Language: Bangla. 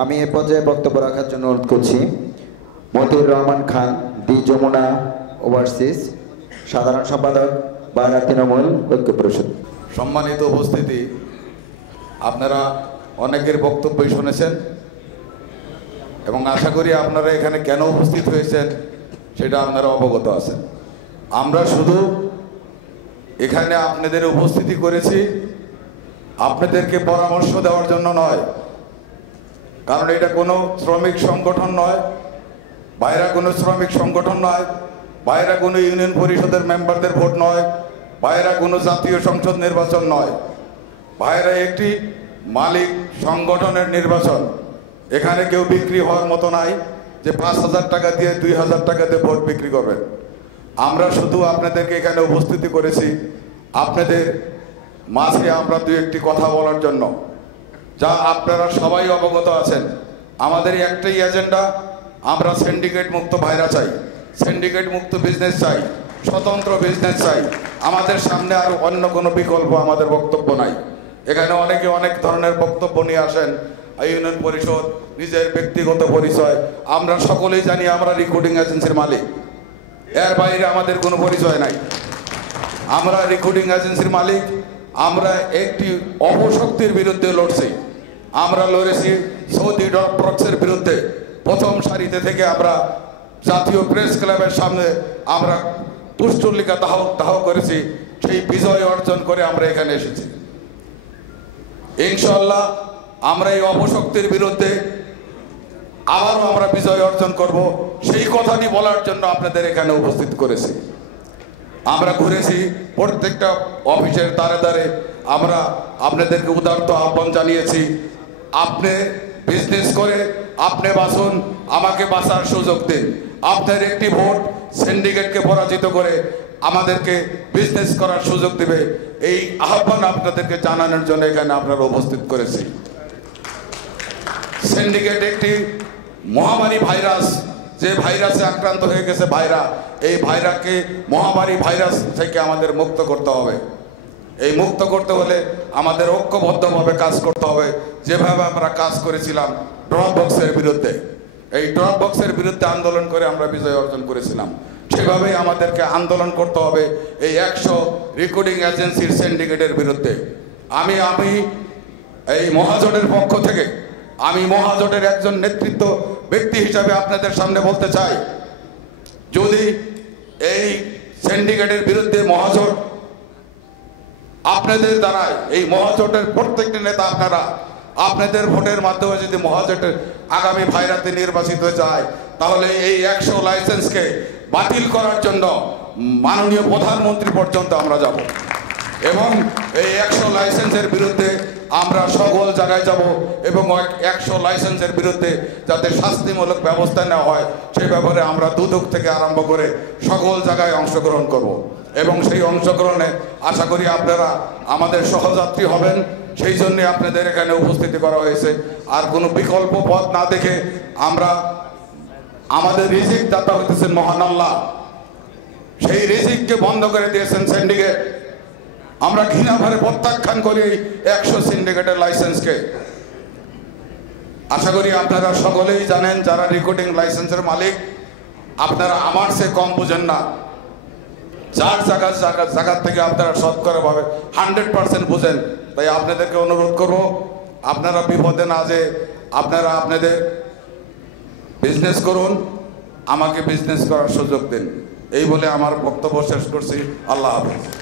আমি এ পর্যায়ে বক্তব্য রাখার জন্য অনুরোধ করছি মতিউর রহমান খান, দি যমুনা ওভারসিজ সাধারণ সম্পাদক, বাংলা তৃণমূল ঐক্য পরিষদ। সম্মানিত উপস্থিতি, আপনারা অনেকের বক্তব্যই শুনেছেন এবং আশা করি আপনারা এখানে কেন উপস্থিত হয়েছেন সেটা আপনারা অবগত আছেন। আমরা শুধু এখানে আপনাদের উপস্থিতি করেছি আপনাদেরকে পরামর্শ দেওয়ার জন্য নয়, কারণ এটা কোনো শ্রমিক সংগঠন নয়, বাইরে কোনো শ্রমিক সংগঠন নয়, বাইরে কোনো ইউনিয়ন পরিষদের মেম্বারদের ভোট নয়, বাইরে কোনো জাতীয় সংসদ নির্বাচন নয়, বাইরে একটি মালিক সংগঠনের নির্বাচন। এখানে কেউ বিক্রি হওয়ার মতো নাই যে 5,000 টাকা দিয়ে 2,000 টাকা দিয়ে ভোট বিক্রি করবেন। আমরা শুধু আপনাদেরকে এখানে উপস্থিতি করেছি আপনাদের মাঝে আমরা দুই একটি কথা বলার জন্য, যা আপনারা সবাই অবগত আছেন। আমাদের একটাই এজেন্ডা, আমরা সিন্ডিকেট মুক্ত ভাইরা চাই, সিন্ডিকেট মুক্ত বিজনেস চাই, স্বতন্ত্র বিজনেস চাই। আমাদের সামনে আর অন্য কোনো বিকল্প আমাদের বক্তব্য নাই। এখানে অনেকে অনেক ধরনের বক্তব্য নিয়ে আসেন, ইউনিয়ন পরিষদ, নিজের ব্যক্তিগত পরিচয়। আমরা সকলেই জানি আমরা রেকর্ডিং এজেন্সির মালিক, এর বাইরে আমাদের কোনো পরিচয় নাই। আমরা রেকর্ডিং এজেন্সির মালিক। আমরা একটি অপশক্তির বিরুদ্ধে লড়ছি। আমরা লড়েছি সৌদি ড্রাগসের বিরুদ্ধে। প্রথম সারিতে থেকে আমরা জাতীয় প্রেস ক্লাবের সামনে আমরা পুষ্টলিকা দাহ করেছি। সেই বিজয় অর্জন করে আমরা এখানে এসেছি। ইনশাআল্লাহ আমরা এই অপশক্তির বিরুদ্ধে আবারও আমরা বিজয় অর্জন করব, সেই কথাটি বলার জন্য আপনাদের এখানে উপস্থিত করেছি। আমরা ঘুরেছি প্রত্যেকটা অফিসের দ্বারে দ্বারে, আমরা আপনাদেরকে উদারত আহ্বান জানিয়েছি, আপনি বিজনেস করে আপনি বাঁচুন, আমাকে বাঁচার সুযোগ দিন। আপনার একটি ভোট সিন্ডিকেটকে পরাজিত করে আমাদেরকে বিজনেস করার সুযোগ দিবে, এই আহ্বান আপনাদেরকে জানানোর জন্য এখানে আপনারা উপস্থিত করেছি। সিন্ডিকেট একটি মহামারী ভাইরাস, যে ভাইরাসে আক্রান্ত হয়ে গেছে ভাইরা, এই ভাইরাকে মহামারী ভাইরাস থেকে আমাদের মুক্ত করতে হবে। এই মুক্ত করতে হলে আমাদের ঐক্যবদ্ধভাবে কাজ করতে হবে, যেভাবে আমরা কাজ করেছিলাম ড্রপবক্সের বিরুদ্ধে। এই ড্রপবক্সের বিরুদ্ধে আন্দোলন করে আমরা বিজয় অর্জন করেছিলাম, সেভাবেই আমাদেরকে আন্দোলন করতে হবে এই 100 রেকর্ডিং এজেন্সির সিন্ডিকেটের বিরুদ্ধে। আমি এই মহাজোটের পক্ষ থেকে, আমি মহাজোটের একজন নেতৃত্ব ব্যক্তি হিসাবে আপনাদের সামনে বলতে চাই, যদি এই সিন্ডিকেটের বিরুদ্ধে মহাজোট আপনাদের দ্বারায়, এই মহাজোটের প্রত্যেকটি নেতা আপনারা আপনাদের ভোটের মাধ্যমে যদি মহাজোটের আগামী ভাইরাতে নির্বাচিত হয়ে যায়, তাহলে এই 100 লাইসেন্সকে বাতিল করার জন্য মাননীয় প্রধানমন্ত্রী পর্যন্ত আমরা যাব এবং এই 100 লাইসেন্সের বিরুদ্ধে আমরা সকল জায়গায় যাব এবং 100 লাইসেন্সের বিরুদ্ধে যাতে শাস্তিমূলক ব্যবস্থা নেওয়া হয় সেই ব্যাপারে আমরা দুদক থেকে আরম্ভ করে সকল জায়গায় অংশগ্রহণ করব এবং সেই অংশগ্রহণে আশা করি আপনারা আমাদের সহযাত্রী হবেন। সেই জন্য আপনাদের এখানে উপস্থিতি করা হয়েছে। আর কোনো বিকল্প পথ না দেখে আমরা, আমাদের রিজিক দাতা হইতেছেন মহান আল্লাহ, সেই রিজিককে বন্ধ করে দিয়েছেন সিন্ডিকেট। আমরা ঘৃণাভরে প্রত্যাখ্যান করি 100 সিন্ডিকেটের লাইসেন্সকে। আশা করি আপনারা সকলেই জানেন, যারা রেকর্ডিং লাইসেন্সের মালিক, আপনারা আমার সে কম বুঝেন না। যার জায়গা থেকে আপনারা শতকরা 100% বুঝেন। তাই আপনাদেরকে অনুরোধ করব, আপনারা বিপদে না যে আপনারা আপনাদের বিজনেস করুন, আমাকে বিজনেস করার সুযোগ দিন। এই বলে আমার বক্তব্য শেষ করছি। আল্লাহ হাফেজ।